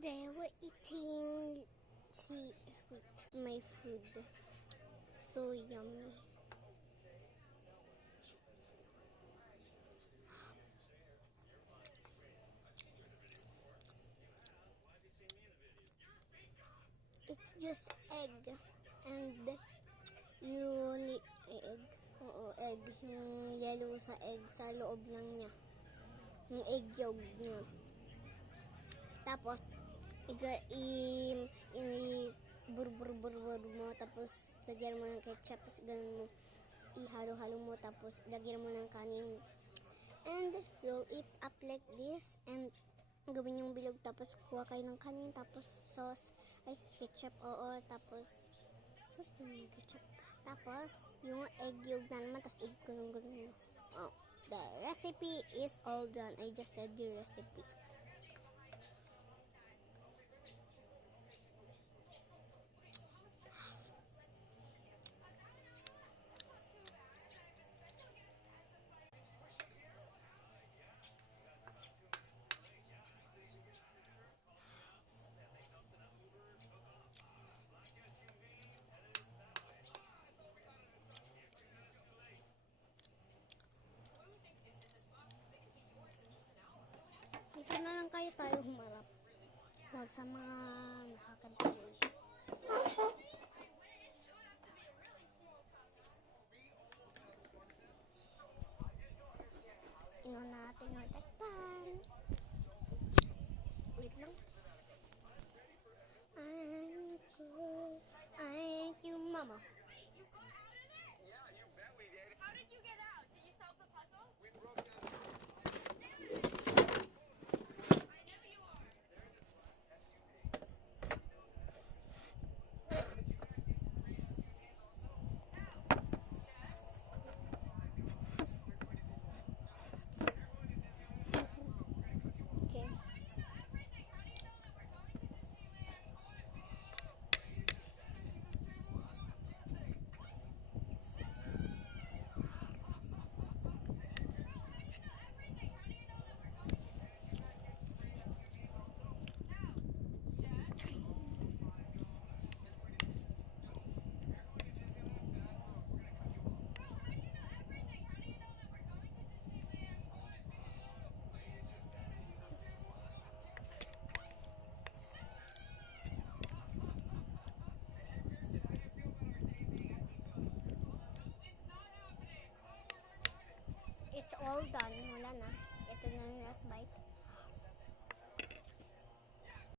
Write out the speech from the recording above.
Today we're eating with my food. So yummy. It's just egg and you need egg. Oo, egg. Yung yellow sa egg sa loob lang niya. Yung egg yolk niya. Tapos, i-bur-bur-bur mo, tapos lagyan mo ng ketchup, tapos ganun mo, ihalo-halo mo, tapos lagyan mo ng kanin, and roll it up like this, and gawin yung bilog, tapos kuha kayo ng kanin, tapos sauce, ketchup, tapos sauce din yung ketchup, tapos yung egg yolk na naman, tapos ganun-ganun mo. The recipe is all done. I just said the recipe. Dito na lang tayo humarap. Huwag sa mga nakakantay. Inon natin yung takpan. Wait lang. Thank you, Mama. It's all done. Wala na. Ito na yung last bite.